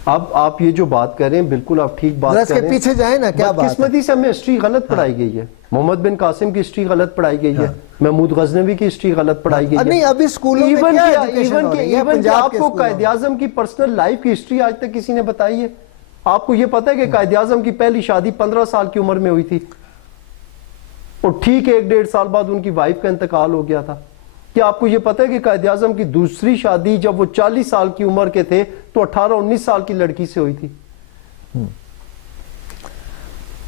اب آپ یہ جو بات کر رہے ہیں بالکل آپ ٹھیک بات کر رہے ہیں, پیچھے جائیں نا, کیا بات ہے. قسمتی سے ہمیں ہسٹری غلط پڑھائی گئی ہے. محمد بن قاسم کی ہسٹری غلط پڑھائی گئی ہے, محمود غزنوی کی ہسٹری غلط پڑھائی گئی ہے. نہیں, ابھی اسکولوں میں کیا ایجوکیشن ہو رہی ہے پنجاب آپ کو قائد اعظم کی پرسنل لائف کی ہسٹری آج تک کسی نے بتائی ہے؟ آپ کو یہ پتا ہے کہ قائد اعظم کی پہلی شادی 15 سال کی عمر میں ہوئی تھی, اور ٹھیک 1-1.5 سال بعد ان کی وائف کا انتقال ہو گیا تھا. کیا آپ کو یہ پتا ہے کہ قائد اعظم کی دوسری شادی جب وہ 40 سال کی عمر کے تھے تو 18-19 سال کی لڑکی سے ہوئی تھی؟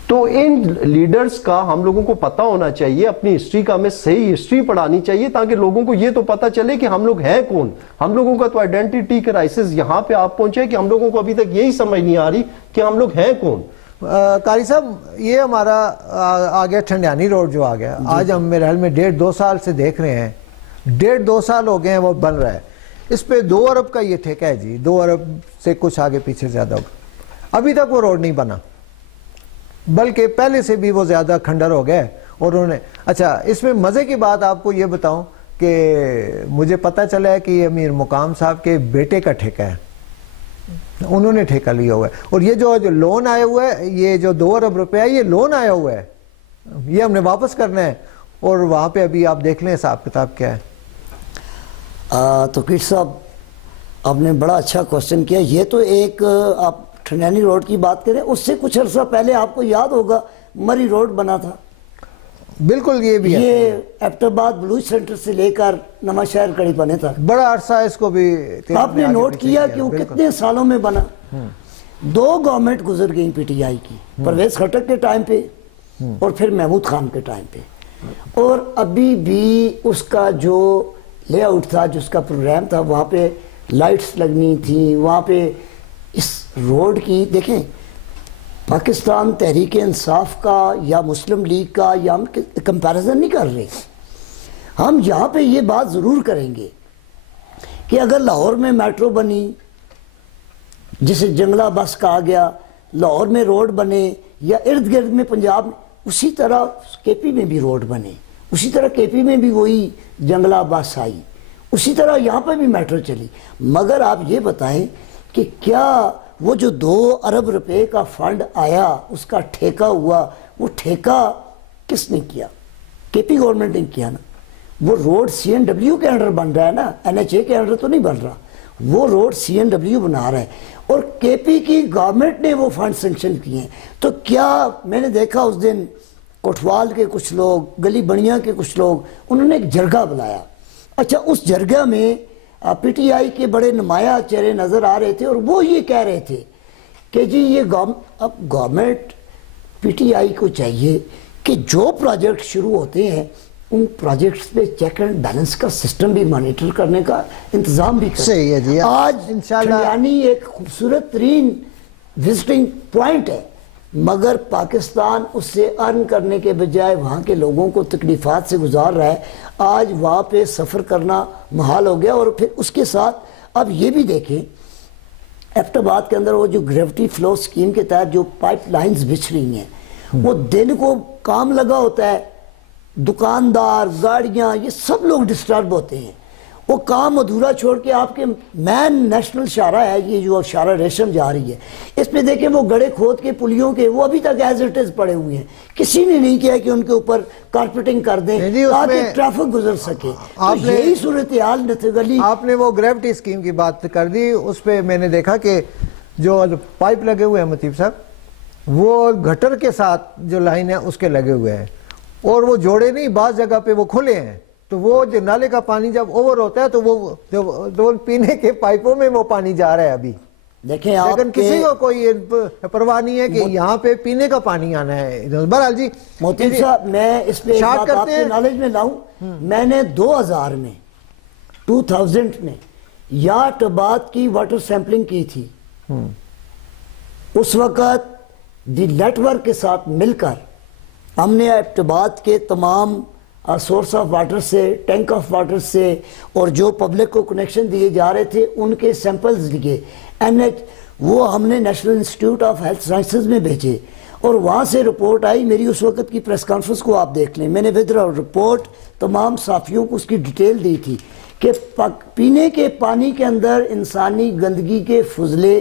تو ان لیڈرز کا ہم لوگوں کو پتا ہونا چاہیے, اپنی ہسٹری کا ہمیں صحیح ہسٹری پڑھانی چاہیے, تاکہ لوگوں کو یہ تو پتا چلے کہ ہم لوگ ہیں کون. ہم لوگوں کا تو آئیڈینٹی کرائسس یہاں پہ آپ پہنچے کہ ہم لوگوں کو ابھی تک یہی سمجھ نہیں آ رہی کہ ہم لوگ ہیں کون. قاری صاحب, یہ ہمارا آ گیا ٹھنڈیانی روڈ جو آ گیا, آج ہم میرے حال میں 1.5-2 سال سے دیکھ رہے ہیں, 1.5-2 سال ہو گئے ہیں وہ بن رہا ہے. اس پہ 2 ارب کا یہ ٹھیکہ ہے جی, 2 ارب سے کچھ آگے پیچھے زیادہ ہوگا. ابھی تک وہ روڈ نہیں بنا, بلکہ پہلے سے بھی وہ زیادہ کھنڈر ہو گئے. اور انہوں نے, اچھا اس میں مزے کی بات آپ کو یہ بتاؤں کہ مجھے پتا چلا ہے کہ یہ امیر مقام صاحب کے بیٹے کا ٹھیکہ ہے, انہوں نے ٹھیکہ لیا ہوا ہے. اور یہ جو لون آیا ہوا ہے, یہ جو 2 ارب روپیہ یہ لون آیا ہوا ہے, یہ ہم نے واپس کرنا ہے. اور وہاں پہ ابھی آپ دیکھ لیں حساب کتاب کیا ہے. تو کٹ صاحب آپ نے بڑا اچھا کوشچن کیا. یہ تو ایک آپ ٹھنڈیانی روڈ کی بات کریں, اس سے کچھ عرصہ پہلے آپ کو یاد ہوگا مری روڈ بنا تھا. بالکل, یہ بھی یہ ایبٹآباد بلوچ سینٹر سے لے کر نواں شہر کڑی پنے تک بڑا عرصہ اس کو بھی آپ نے نوٹ کیا کہ وہ کتنے سالوں میں بنا. 2 گورنمنٹ گزر گئی پی ٹی آئی کی, پرویز خٹک کے ٹائم پہ اور پھر محمود خان کے ٹائم پہ. اور ابھی بھی اس کا جو لے آؤٹ تھا, جو اس کا پروگرام تھا, وہاں پہ لائٹس لگنی تھی, وہاں پہ اس روڈ کی دیکھیں پاکستان تحریک انصاف کا یا مسلم لیگ کا یا ہم کمپیریزن نہیں کر رہے. ہم یہاں پہ یہ بات ضرور کریں گے کہ اگر لاہور میں میٹرو بنی, جسے جنگلہ بس کہا گیا, لاہور میں روڈ بنے, یا ارد گرد میں پنجاب میں، اسی طرح کے پی میں بھی روڈ بنے، اسی طرح کے پی میں بھی وہی جنگلہ بس آئی، اسی طرح یہاں پہ بھی میٹرو چلی. مگر آپ یہ بتائیں کہ کیا وہ جو 2 ارب روپے کا فنڈ آیا، اس کا ٹھیکہ ہوا، وہ ٹھیکہ کس نے کیا؟ کے پی گورنمنٹ نے کیا نا. وہ روڈ سی این ڈبلیو کے انڈر بن رہا ہے نا، این ایچ اے کے انڈر تو نہیں بن رہا. وہ روڈ سی این ڈبلیو بنا رہا ہے اور کے پی کی گورنمنٹ نے وہ فنڈ سینکشن کیے ہیں. تو کیا میں نے دیکھا اس دن کوٹوال کے کچھ لوگ، گلی بڑیاں کے کچھ لوگ، انہوں نے ایک جرگہ بلایا. اچھا، اس جرگہ میں پی ٹی آئی کے بڑے نمایاں چہرے نظر آ رہے تھے اور وہ یہ کہہ رہے تھے کہ جی یہ اب گورنمنٹ پی ٹی آئی کو چاہیے کہ جو پروجیکٹ شروع ہوتے ہیں ان پروجیکٹس پہ چیک اینڈ بیلنس کا سسٹم بھی مانیٹر کرنے کا انتظام بھی کرے. صحیح ہے جی. آج انشاءاللہ یعنی ایک خوبصورت ترین وزٹنگ پوائنٹ ہے، مگر پاکستان اس سے ارن کرنے کے بجائے وہاں کے لوگوں کو تکلیفات سے گزار رہا ہے. آج وہاں پہ سفر کرنا محال ہو گیا. اور پھر اس کے ساتھ اب یہ بھی دیکھیں ایبٹ آباد کے اندر وہ جو گریوٹی فلو سکیم کے تحت جو پائپ لائنز بچھ رہی ہیں، وہ دن کو کام لگا ہوتا ہے، دکاندار، گاڑیاں، یہ سب لوگ ڈسٹرب ہوتے ہیں. وہ کام ادھورا چھوڑ کے آپ کے مین نیشنل شاہراہ ہے، یہ جو شاہراہ ریشم جا رہی ہے، اس پہ دیکھیں وہ گڑے کھود کے پلیوں کے وہ ابھی تک ایز اٹ از پڑے ہوئے ہیں. کسی نے نہیں کیا کہ ان کے اوپر کارپیٹنگ کر دیں تاکہ ٹریفک گزر سکے. یہی صورتحال نتھگلی. آپ نے وہ گریوٹی اسکیم کی بات کر دی، اس پہ میں نے دیکھا کہ جو پائپ لگے ہوئے ہیں مطیب صاحب، وہ گٹر کے ساتھ جو لائن ہے اس کے لگے ہوئے ہیں اور وہ جوڑے نہیں، بعض جگہ پہ وہ کھلے ہیں. تو وہ جو نالے کا پانی جب اوور ہوتا ہے تو وہ پینے کے پائپوں میں وہ پانی جا رہا ہے ابھی. دیکھیں لیکن کسی کو کوئی پرواہ نہیں ہے کہ یہاں پہ پینے کا پانی آنا ہے. بہرحال جی موتیب صاحب، میں اس پہ ایک بات آپ کے نالج میں لاؤں. میں نے 2000 میں یاٹ آباد کی واٹر سیمپلنگ کی تھی. اس وقت دی نیٹ ورک کے ساتھ مل کر ہم نے ایبٹ آباد کے تمام سورس آف واٹر سے، ٹینک آف واٹر سے اور جو پبلک کو کنیکشن دیے جا رہے تھے ان کے سیمپلز لیے وہ ہم نے national institute of health sciences میں بھیجے اور وہاں سے رپورٹ آئی. میری اس وقت کی پریس کانفرنس کو آپ دیکھ لیں، میں نے ود رپورٹ تمام صحافیوں کو اس کی ڈیٹیل دی تھی کہ پینے کے پانی کے اندر انسانی گندگی کے فضلے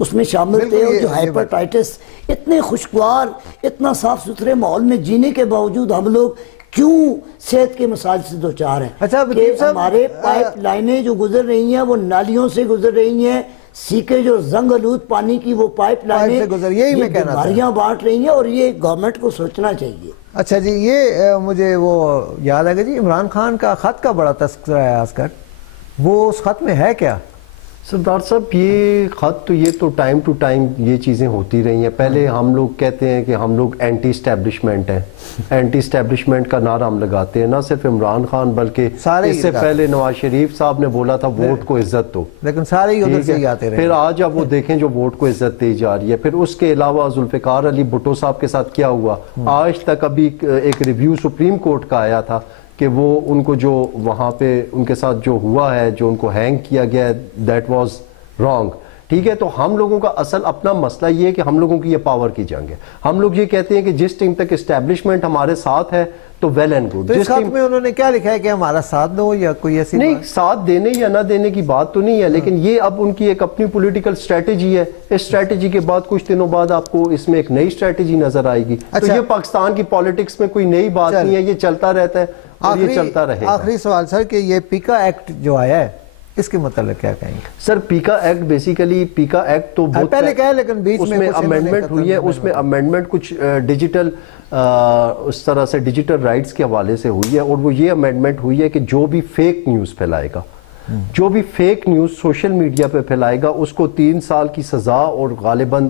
اس میں شامل تھے اور جو ہائپرٹائٹس، اتنے خوشگوار، اتنا صاف ستھرے ماحول میں جینے کے باوجود ہم لوگ کیوں صحت کے مسائل سے دوچار ہیں. کہ ہمارے پائپ لائنیں جو گزر رہی ہیں وہ نالیوں سے گزر رہی ہیں، سیکیج اور زنگ آلود پانی کی وہ پائپ لائنیں یہ بیماریاں بانٹ رہی ہیں اور یہ گورنمنٹ کو سوچنا چاہیے. اچھا جی، یہ مجھے وہ یاد ہے کہ جی عمران خان کا خط کا بڑا تذکرہ ہے آج کل، وہ اس خط میں ہے کیا؟ سردار صاحب، یہ خط تو یہ تو ٹائم ٹو ٹائم یہ چیزیں ہوتی رہی ہیں. پہلے ہم لوگ کہتے ہیں کہ ہم لوگ اینٹی اسٹیبلشمنٹ ہیں، اینٹی اسٹیبلشمنٹ کا نعرہ ہم لگاتے ہیں. نہ صرف عمران خان بلکہ اس سے پہلے نواز شریف صاحب نے بولا تھا ووٹ کو عزت دو، لیکن سارے ہی ادھر سے ہی آتے رہے. پھر آج اب وہ دیکھیں جو ووٹ کو عزت دی جا رہی ہے. پھر اس کے علاوہ ذوالفقار علی بھٹو صاحب کے ساتھ کیا ہوا، آج تک ابھی ایک ریویو سپریم کورٹ کا آیا تھا کہ وہ ان کو جو وہاں پہ ان کے ساتھ جو ہوا ہے، جو ان کو ہینگ کیا گیا ہے، دیٹ واز رانگ. ٹھیک ہے، تو ہم لوگوں کا اصل اپنا مسئلہ یہ ہے کہ ہم لوگوں کی یہ پاور کی جنگ ہے. ہم لوگ یہ کہتے ہیں کہ جس ٹائم تک اسٹیبلشمنٹ ہمارے ساتھ ہے تو ویل اینڈ گڈ. اس خط میں انہوں نے کیا لکھا ہے کہ ہمارا ساتھ دو یا کوئی ایسی نہیں، ساتھ دینے یا نہ دینے کی بات تو نہیں ہے، لیکن یہ اب ان کی ایک اپنی پولیٹیکل اسٹریٹجی ہے. اس اسٹریٹجی کے بعد کچھ دنوں بعد آپ کو اس میں ایک نئی اسٹریٹجی نظر آئے گی. تو یہ پاکستان کی پالیٹکس میں کوئی نئی بات نہیں ہے، یہ چلتا رہتا ہے اور یہ چلتا رہے گا. آخری سوال سر کہ یہ پیکا ایکٹ جو آیا ہے اس کے متعلق کیا کہیں گے؟ Sir PECA act basically, PECA act تو پہلے کہا ہے لیکن بیچ میں امینڈمنٹ ہوئی ہے. اس میں امینڈمنٹ کچھ ڈیجیٹل اس طرح سے ڈیجیٹل رائٹس کے حوالے سے ہوئی ہے اور وہ یہ امینڈمنٹ ہوئی ہے کہ جو بھی فیک نیوز پھیلائے گا، جو بھی فیک نیوز سوشل میڈیا پہ پھیلائے گا، اس کو 3 سال کی سزا اور غالباً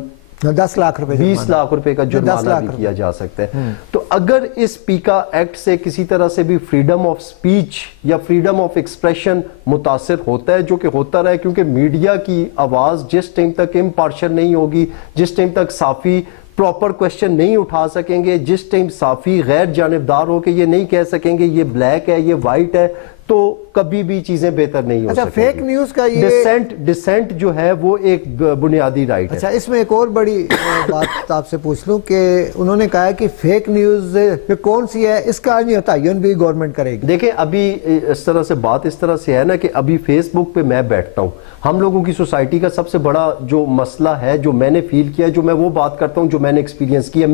10 لاکھ روپے 20 لاکھ روپے کا جرمانہ بھی کیا جا سکتا ہے. تو اگر اس پیکا ایکٹ سے کسی طرح سے بھی فریڈم آف سپیچ یا فریڈم آف ایکسپریشن متاثر ہوتا ہے، جو کہ ہوتا رہا ہے، کیونکہ میڈیا کی آواز جس ٹائم تک امپارشل نہیں ہوگی، جس ٹائم تک صحافی پراپر کوشچن نہیں اٹھا سکیں گے، جس ٹائم صحافی غیر جانبدار ہو کے یہ نہیں کہہ سکیں گے یہ بلیک ہے یہ وائٹ ہے، تو کبھی بھی چیزیں بہتر نہیں ہو سکیں. فیک نیوز کا یہ ڈسینٹ جو ہے وہ ایک بنیادی رائٹ ہے. اچھا اس میں ایک اور بڑی بات آپ سے پوچھ لوں کہ انہوں نے کہا کہ فیک نیوز کون سی ہے اس کا تعین بھی گورنمنٹ کرے گی. دیکھیں ابھی اس طرح سے بات اس طرح سے ہے نا کہ ابھی فیس بک پہ میں بیٹھتا ہوں, ہم لوگوں کی سوسائٹی کا سب سے بڑا جو مسئلہ ہے جو میں نے فیل کیا, جو میں وہ بات کرتا ہوں جو میں نے ایکسپیرینس کیا,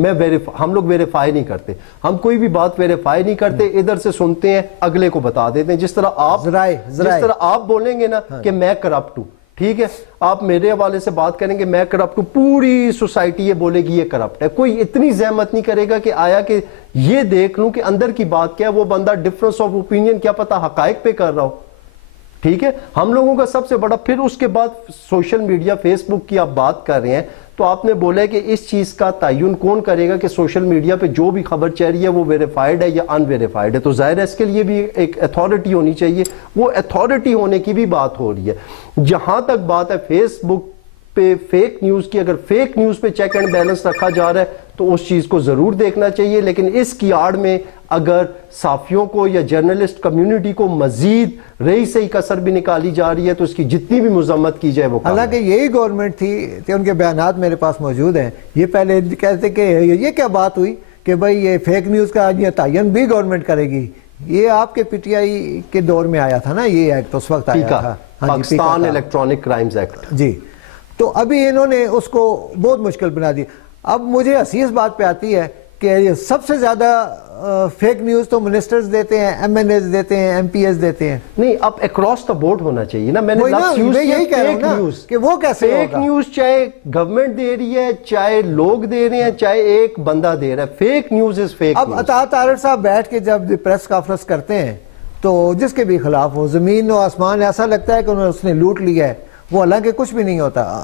ہم لوگ ویریفائی نہیں کرتے, ہم کوئی بھی بات ویریفائی نہیں کرتے, ادھر سے سنتے ہیں اگلے کو بتا دیتے ہیں. جس طرح آپ بولیں گے نا کہ میں کرپٹ ہوں, ٹھیک ہے, آپ میرے حوالے سے بات کریں گے میں کرپٹ ہوں, پوری سوسائٹی یہ بولے گی یہ کرپٹ ہے. کوئی اتنی زحمت نہیں کرے گا کہ آیا کہ یہ دیکھ لوں کہ اندر کی بات کیا ہے, وہ بندہ ڈفرنس آف اوپینین کیا پتا حقائق پہ کر رہا ہو. ٹھیک ہے, ہم لوگوں کا سب سے بڑا, پھر اس کے بعد سوشل میڈیا فیس بک کی آپ بات کر رہے ہیں تو آپ نے بولا ہے کہ اس چیز کا تعین کون کرے گا کہ سوشل میڈیا پہ جو بھی خبر چل رہی ہے وہ ویریفائڈ ہے یا ان ویریفائڈ ہے. تو ظاہر ہے اس کے لیے بھی ایک اتھارٹی ہونی چاہیے, وہ اتھارٹی ہونے کی بھی بات ہو رہی ہے. جہاں تک بات ہے فیس بک پہ فیک نیوز کی, اگر فیک نیوز پہ چیک اینڈ بیلنس رکھا جا رہا ہے تو اس چیز کو ضرور دیکھنا چاہیے, لیکن اس کی آڑ میں اگر صحافیوں کو یا جرنلسٹ کمیونٹی کو مزید رہی سہی کسر بھی نکالی جا رہی ہے تو اس کی جتنی بھی مذمت کی جائے وہ. حالانکہ یہی گورنمنٹ تھی کہ ان کے بیانات میرے پاس موجود ہیں, یہ پہلے کہتے کہ یہ کیا بات ہوئی کہ بھئی یہ فیک نیوز کا یہ تعین بھی گورنمنٹ کرے گی. یہ آپ کے پی ٹی آئی کے دور میں آیا تھا نا یہ ایکٹ, اس وقت آیا تھا پاکستان الیکٹرانک کرائمز ایکٹ. جی, تو ابھی انہوں نے اس کو بہت مشکل بنا دی. اب مجھے ہنسی اس بات پہ آتی ہے کہ یہ سب سے زیادہ فیک نیوز تو منسٹرز دیتے ہیں, ایم این ایز دیتے ہیں, ایم پی ایز دیتے ہیں. نہیں, اب اکراس دا بورڈ ہونا چاہیے نا. میں نے لفظ یوز کیا فیک نیوز, کہ وہ کیسے فیک نیوز چاہے گورنمنٹ دے رہی ہے, چاہے لوگ دے رہے ہیں, چاہے ایک بندہ دے رہا ہے, fake news is fake news. اب اطاعت طاہر صاحب بیٹھ کے جب پریس کانفرنس کرتے ہیں تو جس کے بھی خلاف ہو, زمین و آسمان ایسا لگتا ہے کہ اس نے لوٹ لیا ہے, وہ حالانکہ کچھ بھی نہیں ہوتا.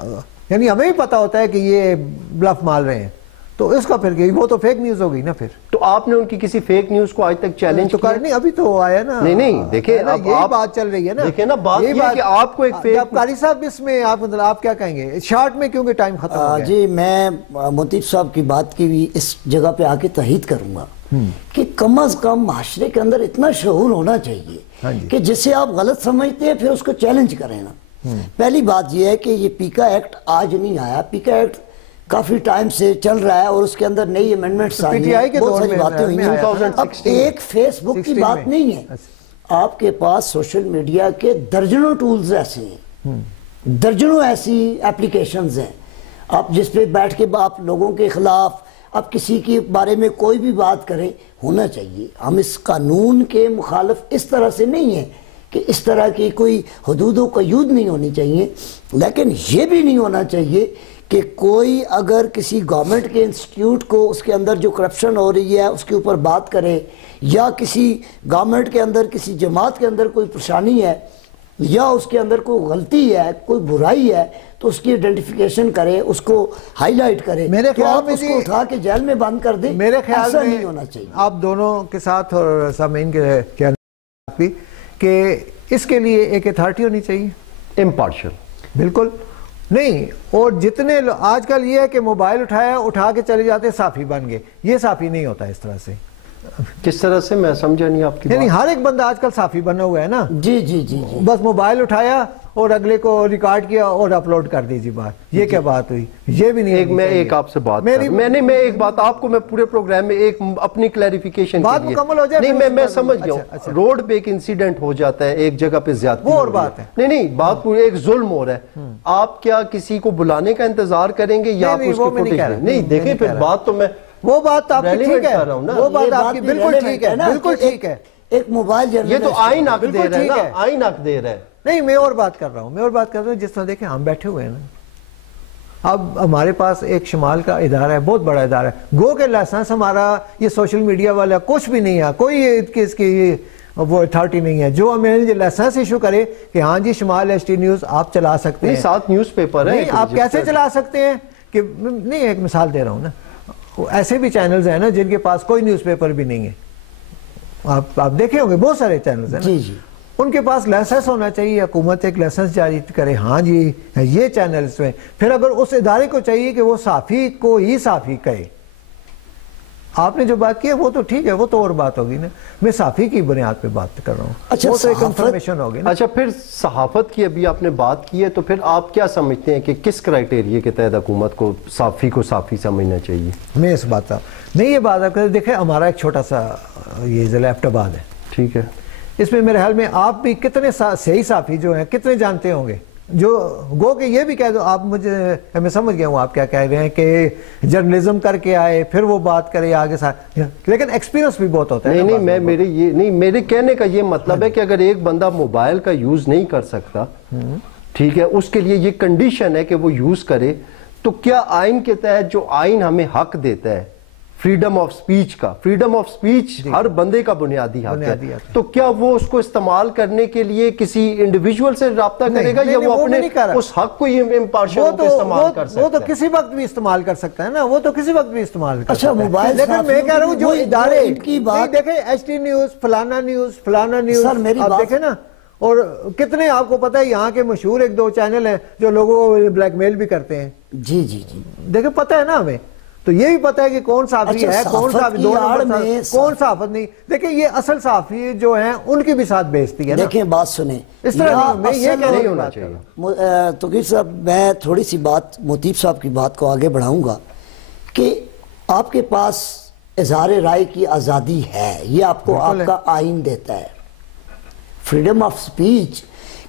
یعنی ہمیں ہی پتا ہوتا ہے کہ یہ بلف مار رہے ہیں, تو اس کا پھر وہ تو فیک نیوز ہوگی نا. پھر تو آپ نے ان کی کسی فیک نیوز کو آج تک چیلنج تو کرنی, ابھی تو آیا نا. نہیں دیکھیں یہی بات چل رہی ہے نا. دیکھیں نا بات یہ ہے کہ آپ کو ایک فیک. قاری صاحب اس میں آپ کیا کہیں گے شارٹ میں, کیونکہ ٹائم ختم ہو گیا. جی, میں مطیب صاحب کی بات کی بھی اس جگہ پہ آ کے تائید کروں گا کہ کم از کم معاشرے کے اندر اتنا شعور ہونا چاہیے کہ جسے آپ غلط سمجھتے ہیں پھر اس کو چیلنج کریں نا. پہلی بات یہ ہے کہ یہ پیکا ایکٹ آج نہیں آیا, پیکا ایکٹ کافی ٹائم سے چل رہا ہے اور اس کے اندر نئی امینڈمنٹس آئی ہیں, بہت ساری باتیں ہوئی ہیں. اب ایک فیس بک کی بات نہیں ہے, آپ کے پاس سوشل میڈیا کے درجنوں ٹولز ایسے ہیں, درجنوں ایسی اپلیکیشنز ہیں, آپ جس پہ بیٹھ کے آپ لوگوں کے خلاف آپ کسی کے بارے میں کوئی بھی بات کریں, ہونا چاہیے. ہم اس قانون کے مخالف اس طرح سے نہیں ہیں کہ اس طرح کی کوئی حدود و قیود نہیں ہونی چاہیے, لیکن یہ بھی نہیں ہونا چاہیے کہ کوئی اگر کسی گورنمنٹ کے انسٹیٹیوٹ کو اس کے اندر جو کرپشن ہو رہی ہے اس کے اوپر بات کرے, یا کسی گورنمنٹ کے اندر کسی جماعت کے اندر کوئی پریشانی ہے یا اس کے اندر کوئی غلطی ہے, کوئی برائی ہے, تو اس کی آئیڈینٹیفیکیشن کرے, اس کو ہائی لائٹ کرے. میرے خیال میں اس کو اٹھا کے جیل میں بند کر دیں, میرے خیال ایسا میں نہیں ہونا چاہیے. آپ دونوں کے ساتھ اور سامعین کے بھی کہ اس کے لیے ایک اتھارٹی ہونی چاہیے, امپارشل. بالکل نہیں. اور جتنے آج کل یہ ہے کہ موبائل اٹھا کے چلے جاتے صحافی بن گئے, یہ صحافی نہیں ہوتا اس طرح سے. کس طرح سے, میں سمجھا نہیں آپ کی یعنی ہر ایک بندہ آج کل صحافی بنا ہوا ہے نا. جی جی جی, بس موبائل اٹھایا اور اگلے کو ریکارڈ کیا اور اپلوڈ کر دیجیے بات. یہ کیا بات ہوئی, یہ بھی نہیں. میں ایک آپ سے بات میں ایک بات آپ کو میں پورے پروگرام میں ایک اپنی کلیریفیکیشن بات مکمل ہو جائے. نہیں, میں سمجھ گیا ہوں. روڈ پہ ایک انسیڈنٹ ہو جاتا ہے, ایک جگہ پہ زیادتی, وہ اور بات ہے. نہیں بات پوری ایک ظلم ہو رہا ہے, آپ کیا کسی کو بلانے کا انتظار کریں گے یا آپ اس کی فوٹیج؟ نہیں دیکھیں پھر بات تو میں, وہ بات آپ کی ٹھیک ہے, وہ بات آپ کی بالکل ٹھیک ہے, بالکل ٹھیک ہے. ایک موبائل جرنلسٹ, یہ تو آئین حق دے رہا ہے نا, آئین حق دے رہا ہے. نہیں, میں اور بات کر رہا ہوں, جس طرح دیکھیں ہم بیٹھے ہوئے ہیں نا, اب ہمارے پاس ایک شمال کا ادارہ ہے, بہت بڑا ادارہ ہے, گو کے لائسنس ہمارا یہ سوشل میڈیا والا کچھ بھی نہیں ہے, کوئی اس کی وہ اتھارٹی نہیں ہے جو ہمیں لائسنس ایشو کرے کہ ہاں جی شمال ایچ ٹی نیوز آپ چلا سکتے ہیں. ساتھ نیوز پیپر ہے, آپ کیسے چلا سکتے ہیں کہ نہیں, ایک مثال دے رہا ہوں نا, ایسے بھی چینلز ہیں نا جن کے پاس کوئی نیوز پیپر بھی نہیں ہے, آپ دیکھے ہوں گے بہت سارے چینلز ہیں, ان کے پاس لائسنس ہونا چاہیے, حکومت ایک لائسنس جاری کرے, ہاں جی یہ چینلز میں, پھر اگر اس ادارے کو چاہیے کہ وہ صحافی کو ہی صحافی کہے. آپ نے جو بات کی ہے وہ تو ٹھیک ہے, وہ تو اور بات ہوگی نا, میں صحافی کی بنیاد پہ بات کر رہا ہوں. اچھا, وہ تو ایک انفارمیشن ہوگی نا. اچھا, پھر صحافت کی ابھی آپ نے بات کی ہے, تو پھر آپ کیا سمجھتے ہیں کہ کس کرائٹیریے کے تحت حکومت کو صحافی سمجھنا چاہیے؟ میں اس بات نہیں, یہ بات آپ کہتے دیکھیں, ہمارا ایک چھوٹا سا یہ ضلع ایبٹ آباد ہے, ٹھیک ہے, اس میں میرے خیال میں آپ بھی کتنے صحیح صحافی جو ہیں کتنے جانتے ہوں گے, جو گو کہ یہ بھی کہہ دو آپ مجھے, میں سمجھ گیا ہوں آپ کیا کہہ رہے ہیں کہ جرنلزم کر کے آئے پھر وہ بات کرے آگے ساتھ, لیکن ایکسپیرینس بھی بہت ہوتا ہے. نہیں, میرے کہنے کا یہ مطلب ہے کہ اگر ایک بندہ موبائل کا یوز نہیں کر سکتا, ٹھیک ہے, اس کے لیے یہ کنڈیشن ہے کہ وہ یوز کرے, تو کیا آئین کے تحت جو آئین ہمیں حق دیتا ہے فریڈم آف سپیچ کا, فریڈم آف سپیچ ہر بندے کا بنیادی حق ہے, تو کیا وہ اس کو استعمال کرنے کے لیے کسی انڈیویجول سے رابطہ کرے گا, یا وہ اپنے اس حق کو امپارشل ہو کے استعمال کر سکتا ہے؟ وہ تو کسی وقت بھی استعمال کر سکتا ہے نا, وہ تو کسی وقت بھی استعمال کر سکتا ہے. اچھا, موبائل لیکن میں کہہ رہا ہوں جو ادارے دیکھیں, ایچ ٹی نیوز, فلانا نیوز, آپ دیکھیں نا, اور کتنے آپ کو پتہ ہے یہاں کے مشہور ایک دو چینل ہیں جو لوگوں کو بلیک میل بھی کرتے ہیں. جی جی جی, دیکھیں پتہ ہے نا ہمیں, تو یہ بھی پتہ ہے کہ کون صحافی ہے, کون صحافی دو نمبر, کون صحافت نہیں. دیکھیں یہ اصل صحافی جو ہیں ان کی بھی ساتھ بیچتی ہے نا. دیکھیں بات سنیں, اس طرح میں یہ کہنے ہونا چاہیے. توقیر صاحب, میں تھوڑی سی بات مطیب صاحب کی بات کو آگے بڑھاؤں گا کہ آپ کے پاس اظہار رائے کی آزادی ہے, یہ آپ کو آپ کا آئین دیتا ہے, فریڈم آف سپیچ,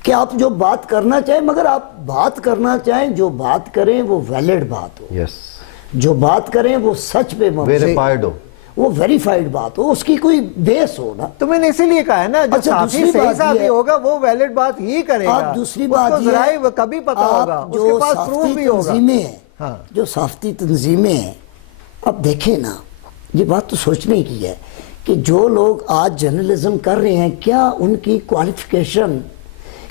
کہ آپ جو بات کرنا چاہیں, مگر آپ بات کرنا چاہیں, جو بات کریں وہ ویلڈ بات ہو, جو بات کریں وہ سچ پہ ویریفائیڈ ہو, وہ ویریفائیڈ بات ہو, اس کی کوئی بیس ہو نا. تو میں نے اسی لیے کہا ہے نا, جو صحافی صحیح صحافی ہوگا وہ ویلڈ بات ہی کرے گا. آپ دوسری بات یہ ہے, کبھی پتہ ہوگا, اس کے پاس پروف بھی ہوگا. جو صحافتی تنظیمیں ہیں, اب دیکھیں نا, یہ بات تو سوچنے کی ہے کہ جو لوگ آج جرنلزم کر رہے ہیں, کیا ان کی کوالیفیکیشن,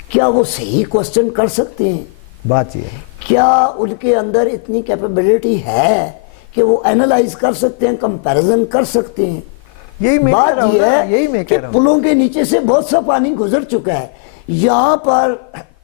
کیا وہ صحیح کوسچن کر سکتے ہیں؟ بات یہ ہے, کیا ان کے اندر اتنی کیپیبلٹی ہے کہ وہ اینالائز کر سکتے ہیں, کمپیریزن کر سکتے ہیں؟ بات یہ ہے کہ پلوں کے نیچے سے بہت سا پانی گزر چکا ہے. یہاں پر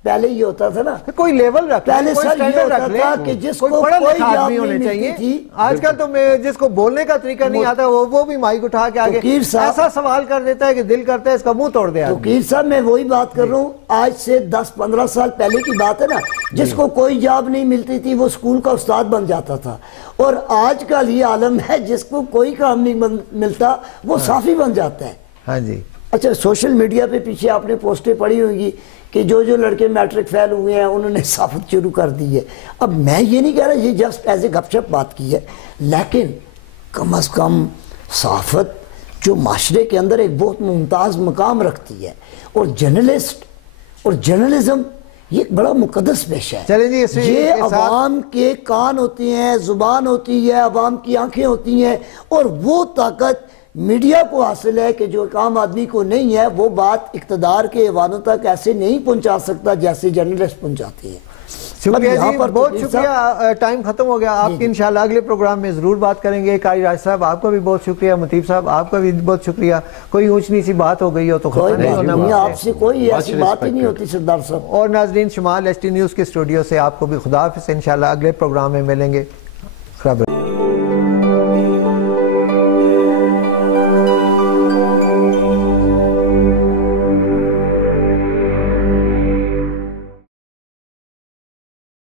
پہلے یہ ہوتا تھا نا, کوئی لیول رکھ, پہلے سر یہ ہوتا تھا کہ جس کو کوئی جاب نہیں ملتی تھی, آج کل تو میں جس کو بولنے کا طریقہ نہیں آتا وہ بھی مائک اٹھا کے آگے ایسا سوال کر دیتا ہے کہ دل کرتا ہے اس کا منہ توڑ دے. توقیر صاحب, میں وہی بات کر رہا ہوں, آج سے 10-15 سال پہلے کی بات ہے نا, جس کو کوئی جاب نہیں ملتی تھی وہ اسکول کا استاد بن جاتا تھا, اور آج کل یہ عالم ہے جس کو کوئی کام نہیں ملتا وہ صحافی بن جاتا ہے. ہاں جی. اچھا, سوشل میڈیا پہ پیچھے آپ نے پوسٹیں پڑھی ہوں گی کہ جو لڑکے میٹرک فیل ہوئے ہیں انہوں نے صحافت شروع کر دی ہے. اب میں یہ نہیں کہہ رہا, یہ جسٹ ایز اے گپ شپ بات کی ہے, لیکن کم از کم صحافت جو معاشرے کے اندر ایک بہت ممتاز مقام رکھتی ہے, اور جرنلسٹ اور جرنلزم یہ ایک بڑا مقدس پیشہ ہے. یہ عوام کے کان ہوتے ہیں, زبان ہوتی ہے, عوام کی آنکھیں ہوتی ہیں, اور وہ طاقت میڈیا کو حاصل ہے کہ جو ایک عام آدمی کو نہیں ہے, وہ بات اقتدار کے ایوانوں تک ایسے نہیں پہنچا سکتا جیسے جرنلسٹ پہنچاتے ہیں. شکریہ جی, بہت شکریہ, ٹائم ختم ہو گیا. آپ کی انشاءاللہ اگلے پروگرام میں ضرور بات کریں گے. قاری راج صاحب آپ کا بھی بہت شکریہ, مطیب صاحب آپ کا بھی بہت شکریہ. کوئی اونچ نیچی بات ہو گئی ہو تو خطا نہیں ہونا, آپ سے کوئی ایسی بات ہی نہیں ہوتی سردار صاحب. اور ناظرین, شمال ایچ ٹی نیوز کے اسٹوڈیو سے آپ کو بھی خدا حافظ, انشاءاللہ اگلے پروگرام میں ملیں گے.